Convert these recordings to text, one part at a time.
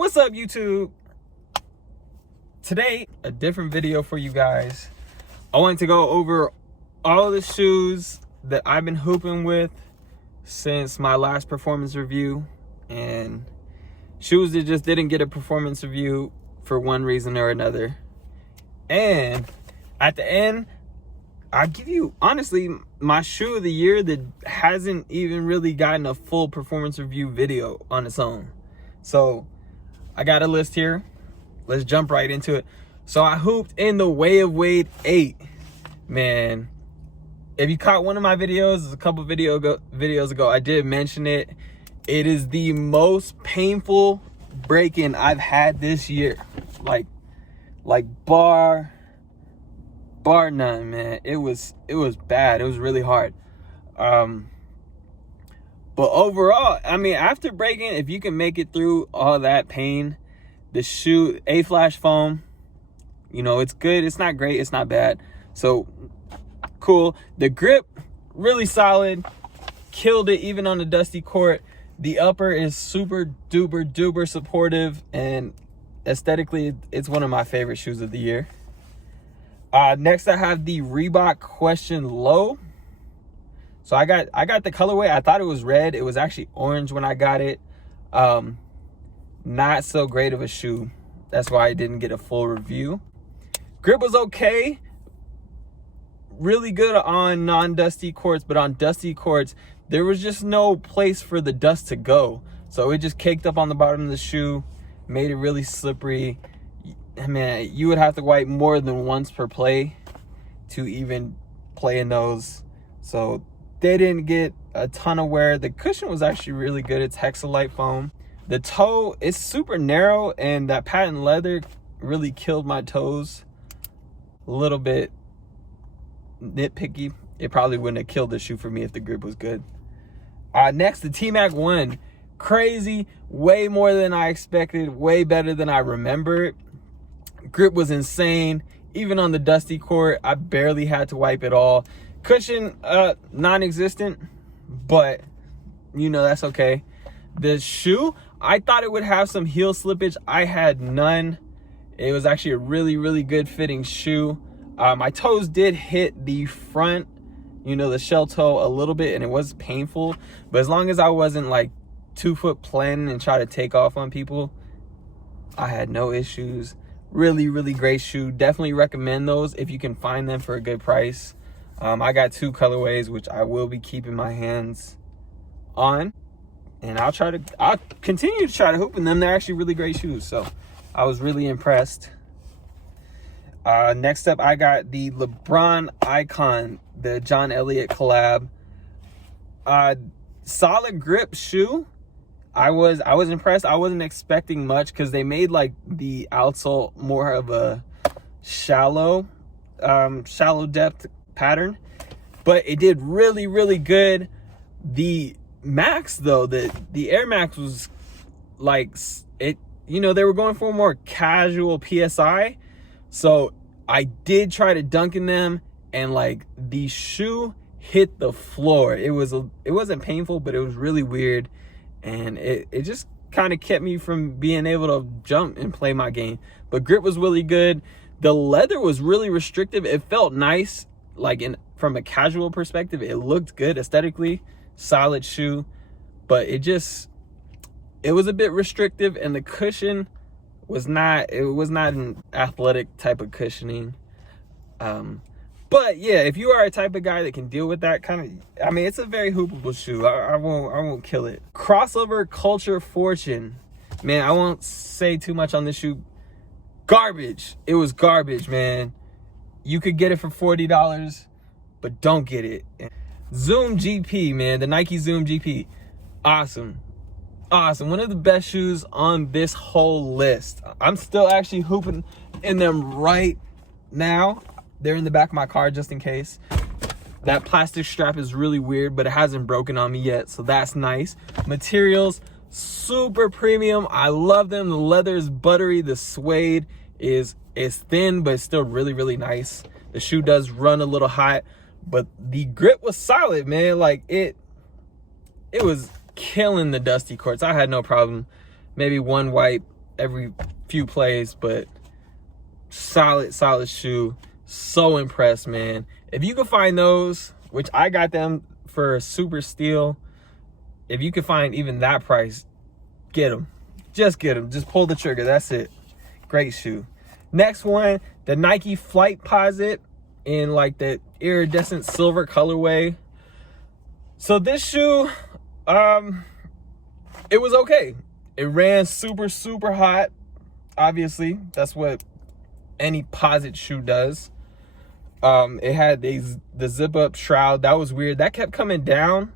What's up, YouTube? Today, a different video for you guys. I wanted to go over all the shoes that I've been hooping with since my last performance review, and shoes that just didn't get a performance review for one reason or another. And at the end, I'll give you, honestly, my shoe of the year that hasn't even really gotten a full performance review video on its own. So I got a list here. Let's jump right into it. So I hooped in the Way of Wade 8. Man, if you caught one of my videos, a couple videos ago, I did mention it. It is the most painful break-in I've had this year. Like bar none, man. It was bad. It was really hard. But overall, I mean, after breaking, if you can make it through all that pain, the shoe, A-Flash foam, you know, it's good. It's not great. It's not bad. So, cool. The grip, really solid. Killed it even on the dusty court. The upper is super duper supportive, and aesthetically, it's one of my favorite shoes of the year. Next, I have the Reebok Question Low. So I got the colorway. I thought it was red. It was actually orange when I got it. Not so great of a shoe. That's why I didn't get a full review. Grip was okay. Really good on non-dusty courts, but on dusty courts, there was just no place for the dust to go. So it just caked up on the bottom of the shoe, made it really slippery. Man, you would have to wipe more than once per play to even play in those. So they didn't get a ton of wear. The cushion was actually really good. It's Hexalite foam. The toe is super narrow, and that patent leather really killed my toes. A little bit nitpicky. It probably wouldn't have killed the shoe for me if the grip was good. Next, the T-Mac 1. Crazy, way more than I expected, way better than I remembered. Grip was insane. Even on the dusty court, I barely had to wipe it all. Cushion, non-existent, but you know, that's okay. The shoe, I thought it would have some heel slippage. I had none. It was actually a really good fitting shoe. My toes did hit the front, you know, the shell toe a little bit, and it was painful. But as long as I wasn't like 2 foot planning and try to take off on people, I had no issues. Really great shoe. Definitely recommend those if you can find them for a good price. I got 2 colorways, which I will be keeping my hands on, and I'll continue to try to hoop in them. They're actually really great shoes, so I was really impressed. Next up, I got the LeBron Icon, the John Elliott collab. Solid grip shoe. I was impressed. I wasn't expecting much because they made like the outsole more of a shallow depth pattern, but it did really good. The Max though, the Air Max was like, it, you know, they were going for a more casual PSI, so I did try to dunk in them, and like the shoe hit the floor. It wasn't painful, but it was really weird, and it just kind of kept me from being able to jump and play my game. But grip was really good. The leather was really restrictive. It felt nice, like from a casual perspective. It looked good aesthetically, solid shoe, but it was a bit restrictive, and the cushion was not an athletic type of cushioning. But yeah, if you are a type of guy that can deal with that kind of, I mean, it's a very hoopable shoe. I won't kill it. Crossover Culture Fortune. Man, I won't say too much on this shoe. Garbage. It was garbage, man. You could get it for $40, but don't get it. Zoom GP, man. The Nike Zoom GP. Awesome. One of the best shoes on this whole list. I'm still actually hooping in them right now. They're in the back of my car just in case. That plastic strap is really weird, but it hasn't broken on me yet, so that's nice. Materials, super premium. I love them. The leather is buttery. The suede is thin, but it's still really nice. The shoe does run a little hot, but the grip was solid, man. Like it was killing the dusty courts. I had no problem. Maybe one wipe every few plays, but solid shoe. So impressed, man. If you can find those, which I got them for a super steal, if you can find even that price, get them. Just get them. Just pull the trigger. That's it. Great shoe. Next one, the Nike Flightposite in like the iridescent silver colorway. So this shoe, it was okay. It ran super hot. Obviously, that's what any posit shoe does. It had the zip up shroud. That was weird. That kept coming down.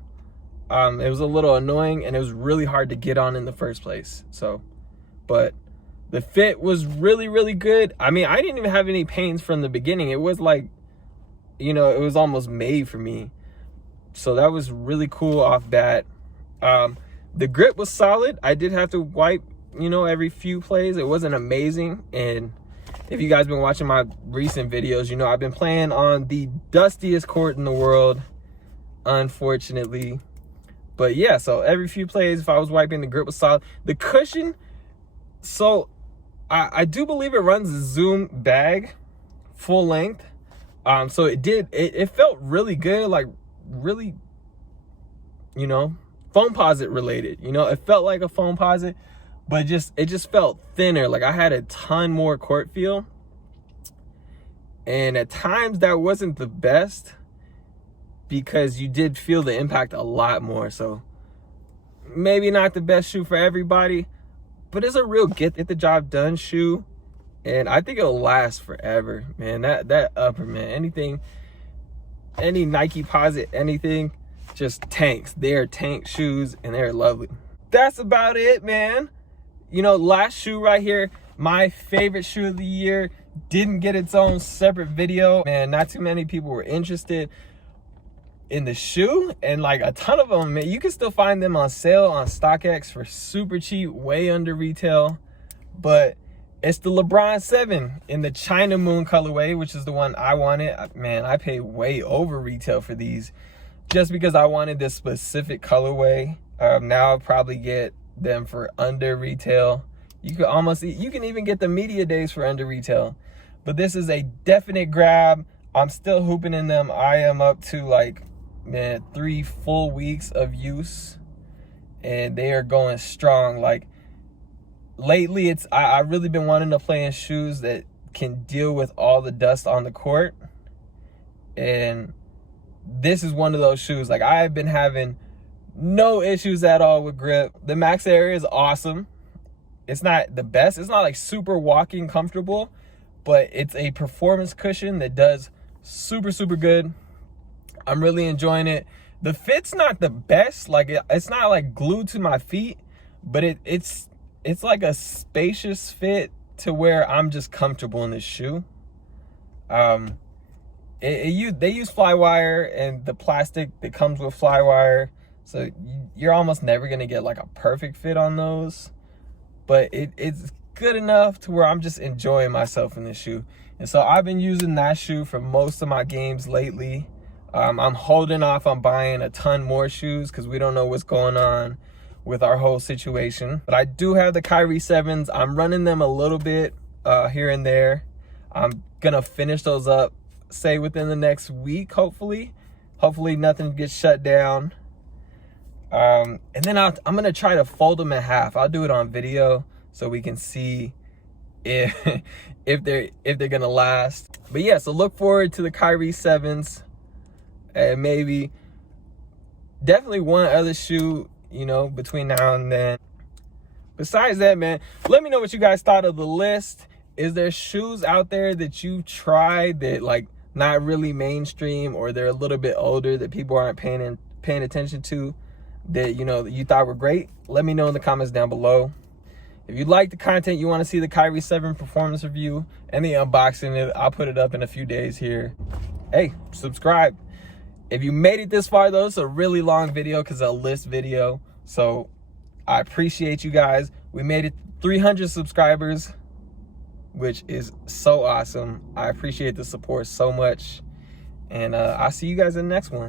It was a little annoying, and it was really hard to get on in the first place. So, but the fit was really good. I mean, I didn't even have any pains from the beginning. It was like, you know, it was almost made for me. So that was really cool off bat. The grip was solid. I did have to wipe, you know, every few plays. It wasn't amazing. And if you guys been watching my recent videos, you know I've been playing on the dustiest court in the world, unfortunately. But yeah, so every few plays, if I was wiping, the grip was solid. The cushion, so I do believe it runs a Zoom bag, full length. So it felt really good, like really, you know, Foamposite related. You know, it felt like a Foamposite, but it just felt thinner. Like I had a ton more court feel. And at times that wasn't the best, because you did feel the impact a lot more. So maybe not the best shoe for everybody, but it's a real get the job done shoe. And I think it'll last forever, man. That upper, man, any Nike Posit, anything, just tanks. They're tank shoes, and they're lovely. That's about it, man. You know, last shoe right here, my favorite shoe of the year, didn't get its own separate video. Man, not too many people were interested in the shoe, and like a ton of them, man, you can still find them on sale on StockX for super cheap, way under retail. But it's the LeBron 7 in the China Moon colorway, which is the one I wanted. Man, I paid way over retail for these just because I wanted this specific colorway. Now I'll probably get them for under retail. You can even get the media days for under retail. But this is a definite grab. I'm still hooping in them. I am up to like, man, 3 full weeks of use, and they are going strong. Like lately, I really been wanting to play in shoes that can deal with all the dust on the court, and this is one of those shoes. Like I've been having no issues at all with grip. The max area is awesome. It's not the best. It's not like super walking comfortable, but it's a performance cushion that does super good. I'm really enjoying it. The fit's not the best. Like it's not like glued to my feet, but it's like a spacious fit to where I'm just comfortable in this shoe. They use Flywire, and the plastic that comes with Flywire, so you're almost never gonna get like a perfect fit on those, but it's good enough to where I'm just enjoying myself in this shoe. And so I've been using that shoe for most of my games lately. I'm holding off on buying a ton more shoes because we don't know what's going on with our whole situation. But I do have the Kyrie 7s. I'm running them a little bit here and there. I'm gonna finish those up, say within the next week, hopefully. Hopefully nothing gets shut down. And then I'm gonna try to fold them in half. I'll do it on video so we can see if they're gonna last. But yeah, so look forward to the Kyrie 7s, and maybe definitely one other shoe, you know, between now and then. Besides that, man, let me know what you guys thought of the list. Is there shoes out there that you tried that like not really mainstream, or they're a little bit older that people aren't paying attention to, that, you know, that you thought were great? Let me know in the comments down below. If you like the content, you want to see the Kyrie 7 performance review and the unboxing, I'll put it up in a few days here. Hey, subscribe. If you made it this far, though, it's a really long video because it's a list video. So I appreciate you guys. We made it 300 subscribers, which is so awesome. I appreciate the support so much. And I'll see you guys in the next one.